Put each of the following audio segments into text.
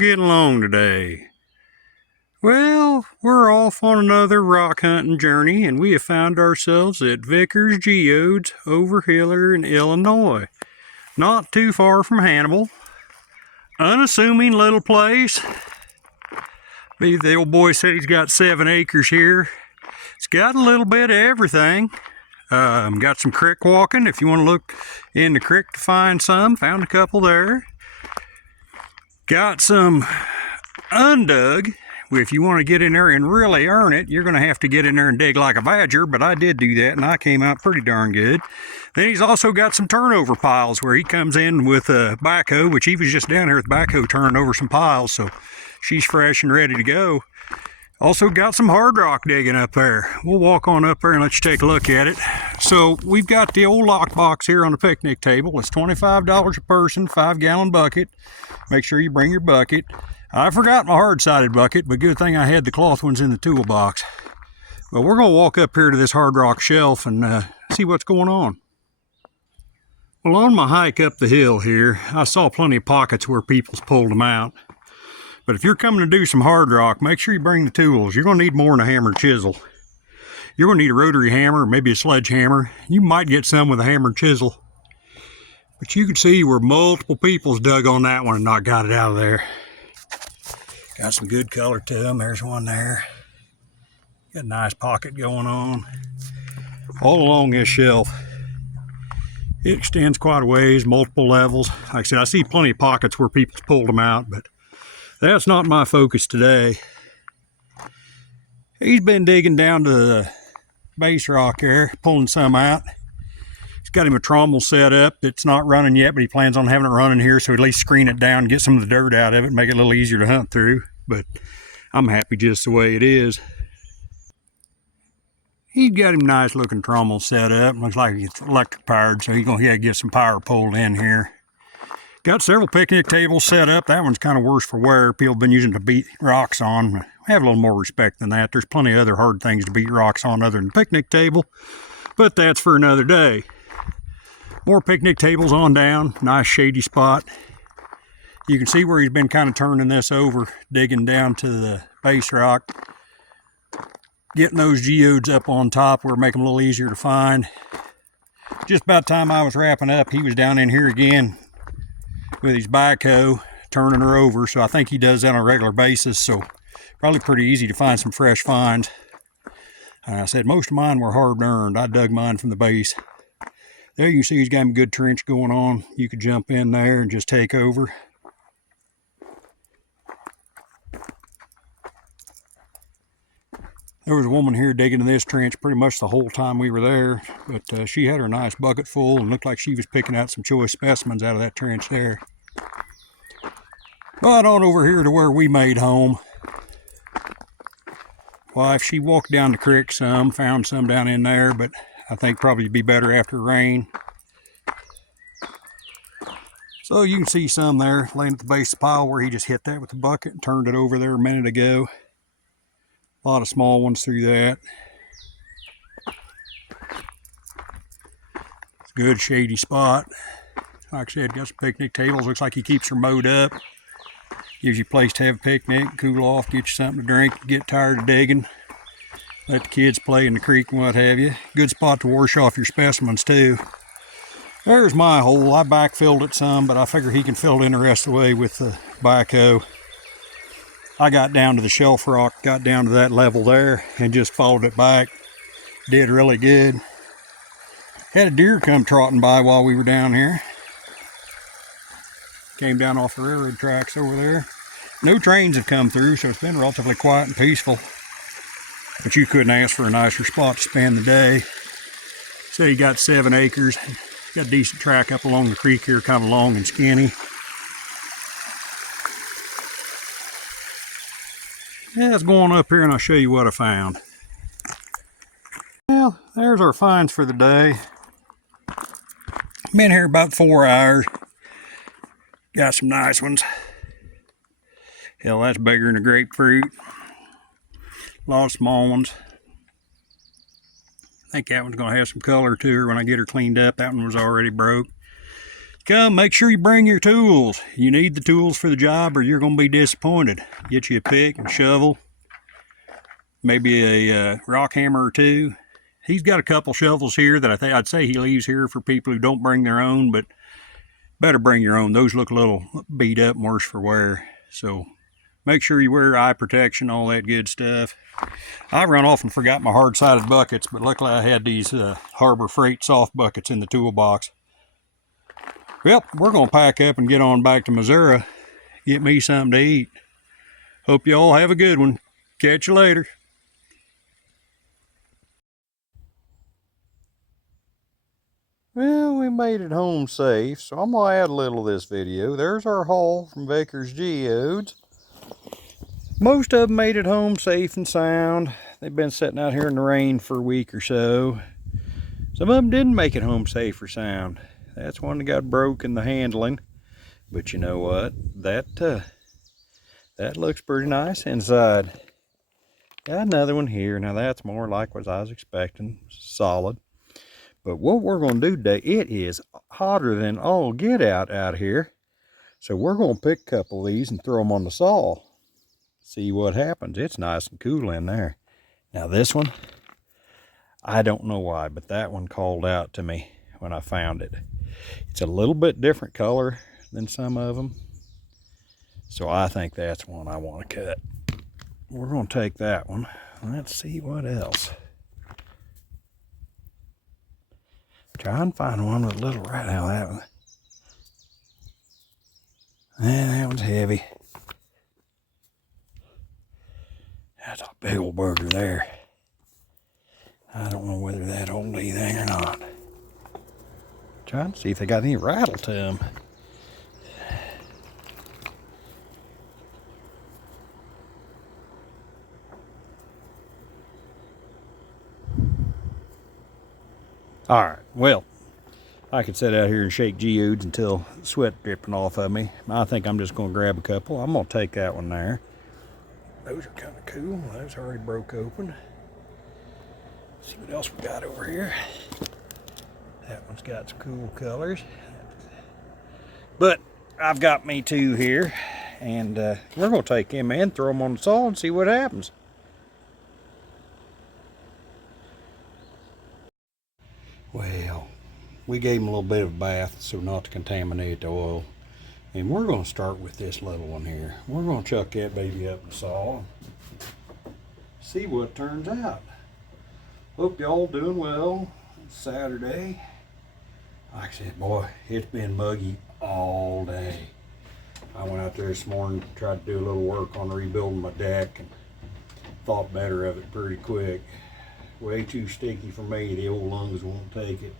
getting along today? Well, we're off on another rock hunting journey, and we have found ourselves at Vickers Geodes over here in Illinois. Not too far from Hannibal. Unassuming little place. The old boy said he's got 7 acres here. It's got a little bit of everything. Got some creek walking if you want to look in the creek to find some. Found a couple there. Got some undug. If you want to get in there and really earn it, you're going to have to get in there and dig like a badger, but I did do that and I came out pretty darn good. Then he's also got some turnover piles where he comes in with a backhoe, which he was just down here with backhoe turning over some piles, so she's fresh and ready to go. Also got some hard rock digging up there. We'll walk on up there and let you take a look at it. So we've got the old lock box here on the picnic table. It's $25 a person, 5-gallon bucket. Make sure you bring your bucket. I forgot my hard-sided bucket, but good thing I had the cloth ones in the toolbox. But we're gonna walk up here to this hard rock shelf and see what's going on. Well, on my hike up the hill here, I saw plenty of pockets where people's pulled them out. But if you're coming to do some hard rock, make sure you bring the tools. You're gonna need more than a hammer and chisel. You're gonna need a rotary hammer, maybe a sledgehammer. You might get some with a hammer and chisel. But you can see where multiple people's dug on that one and not got it out of there. Got some good color to them. There's one there. Got a nice pocket going on. All along this shelf. It extends quite a ways, multiple levels. Like I said, I see plenty of pockets where people's pulled them out, but that's not my focus today. He's been digging down to the base rock there, pulling some out. He's got him a trommel set up that's not running yet, but he plans on having it running here, so at least screen it down and get some of the dirt out of it, make it a little easier to hunt through. But I'm happy just the way it is. He's got him nice looking trommel set up. Looks like it's electric powered, so he's gonna have to get some power pulled in here. Got several picnic tables set up. That one's kind of worse for wear. People have been using to beat rocks on. I have a little more respect than that. There's plenty of other hard things to beat rocks on other than the picnic table, but that's for another day. More picnic tables on down. Nice shady spot. You can see where he's been kind of turning this over, digging down to the base rock. Getting those geodes up on top will make them a little easier to find. Just about the time I was wrapping up, he was down in here again with his backhoe, turning her over. So I think he does that on a regular basis, so probably pretty easy to find some fresh finds. I said most of mine were hard earned. I dug mine from the base. There you can see he's got a good trench going on. You could jump in there and just take over. There was a woman here digging in this trench pretty much the whole time we were there, but she had her nice bucket full and looked like she was picking out some choice specimens out of that trench there. But on over here to where we made home. Wife, she walked down the creek some, found some down in there, but I think probably it'd be better after rain. So you can see some there laying at the base of the pile where he just hit that with the bucket and turned it over there a minute ago. A lot of small ones through that. It's a good shady spot. Like I said, got some picnic tables. Looks like he keeps her mowed up. Gives you a place to have a picnic, cool off, get you something to drink, get tired of digging. Let the kids play in the creek and what have you. Good spot to wash off your specimens too. There's my hole. I backfilled it some, but I figure he can fill it in the rest of the way with the backhoe. I got down to the shelf rock, got down to that level there, and just followed it back. Did really good. Had a deer come trotting by while we were down here. Came down off the railroad tracks over there. No trains have come through, so it's been relatively quiet and peaceful. But you couldn't ask for a nicer spot to spend the day. So you got 7 acres. Got a decent track up along the creek here, kind of long and skinny. Yeah, let's go on up here and I'll show you what I found. Well, there's our finds for the day. Been here about 4 hours. Got some nice ones. Hell, that's bigger than a grapefruit. A lot of small ones. I think that one's going to have some color to her when I get her cleaned up. That one was already broke. come, make sure you bring your tools. You need the tools for the job or you're going to be disappointed. Get you a pick and shovel, maybe a rock hammer or two. He's got a couple shovels here that I'd say he leaves here for people who don't bring their own, but better bring your own. Those look a little beat up and worse for wear. So make sure you wear eye protection, all that good stuff. I run off and forgot my hard-sided buckets, but luckily I had these Harbor Freight soft buckets in the toolbox. Well, we're going to pack up and get on back to Missouri. Get me something to eat. Hope you all have a good one. Catch you later. Well, we made it home safe, so I'm going to add a little to this video. There's our haul from Vickers Geodes. Most of them made it home safe and sound. They've been sitting out here in the rain for a week or so. Some of them didn't make it home safe or sound. That's one that got broke in the handling. But you know what? That looks pretty nice inside. Got another one here. Now that's more like what I was expecting. Solid. But what we're going to do today, it is hotter than all get out here. So we're going to pick a couple of these and throw them on the saw. See what happens. It's nice and cool in there. Now this one, I don't know why, but that one called out to me when I found it. It's a little bit different color than some of them. So I think that's one I want to cut. We're going to take that one. Let's see what else. Try and find one with a little right out. That one. That one's heavy. That's a big old burger there. I don't know whether that'll hold anything or not. Trying to see if they got any rattle to them. All right, well, I could sit out here and shake geodes until sweat dripping off of me. I think I'm just going to grab a couple. I'm going to take that one there. Those are kind of cool. Those already broke open. Let's see what else we got over here. That one's got some cool colors. But I've got me two here, and we're going to take them in, throw them on the saw, and see what happens. Well, we gave them a little bit of a bath so not to contaminate the oil. And we're going to start with this little one here. We're going to chuck that baby up in the saw. See what turns out. Hope y'all doing well. It's Saturday. Like I said, boy, it's been muggy all day. I went out there this morning, tried to do a little work on rebuilding my deck, and thought better of it pretty quick. Way too sticky for me. The old lungs won't take it.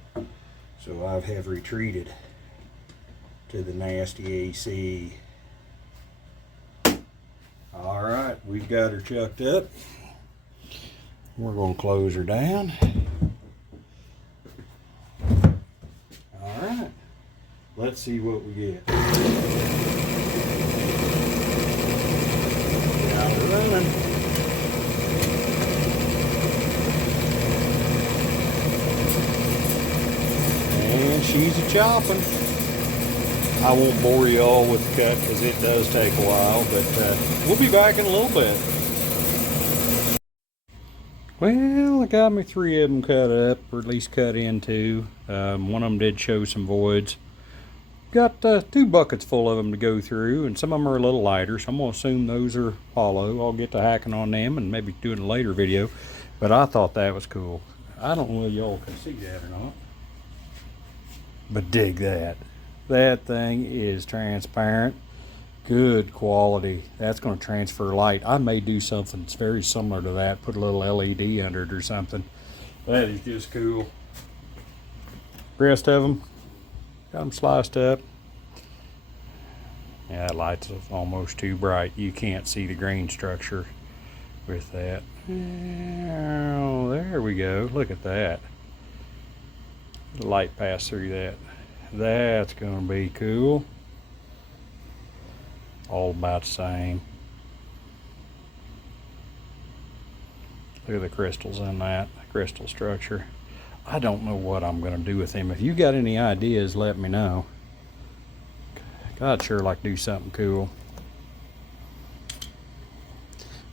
So I have retreated to the nasty AC. All right, we've got her chucked up. We're going to close her down. All right, let's see what we get. Got her running. And she's a chopping. I won't bore you all with the cut because it does take a while, but we'll be back in a little bit. Well, I got me 3 of them cut up, or at least cut into. One of them did show some voids. Got 2 buckets full of them to go through, and some of them are a little lighter, so I'm going to assume those are hollow. I'll get to hacking on them and maybe do it in a later video, but I thought that was cool. I don't know if y'all can see that or not, but dig that. That thing is transparent. Good quality. That's going to transfer light. I may do something that's very similar to that. Put a little LED under it or something. That is just cool. Rest of them, got them sliced up. Yeah, that light's almost too bright. You can't see the grain structure with that. Oh, there we go. Look at that. The light passed through that. That's going to be cool. All about the same. Look at the crystals in that, crystal structure. I don't know what I'm going to do with them. If you got any ideas, let me know. I'd sure like to do something cool.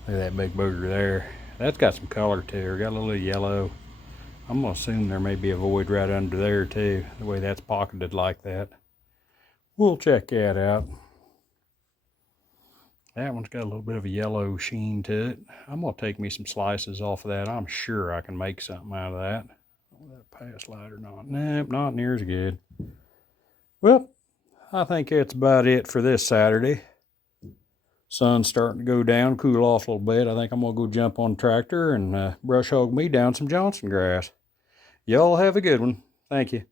Look at that big booger there. That's got some color to her. Got a little yellow. I'm gonna assume there may be a void right under there too, the way that's pocketed like that. We'll check that out. That one's got a little bit of a yellow sheen to it. I'm gonna take me some slices off of that. I'm sure I can make something out of that. That pass light or not? Nope, not near as good. Well, I think that's about it for this Saturday. Sun's starting to go down, cool off a little bit. I think I'm gonna go jump on the tractor and brush hog me down some Johnson grass. Y'all have a good one. Thank you.